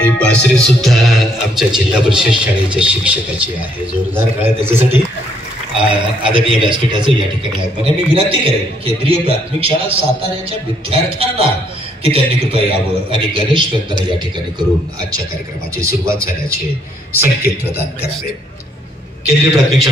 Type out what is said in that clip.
ही बासरी सुद्धा आमच्या जिल्हा परिषद शाळेच्या शिक्षकाची आहे. जोरदार कळा त्याच्यासाठी. आदरणीय व्यासपीठाचं या ठिकाणी आगमन आहे. मी विनंती करेन केंद्रीय प्राथमिक शाळा साताऱ्याच्या विद्यार्थ्यांना की त्यांनी कृपया यावं आणि गणेश वंदना या ठिकाणी करून आजच्या कार्यक्रमाची सुरुवात झाल्याचे संकेत प्रदान करावे. केंद्रीय प्राथमिक शाळा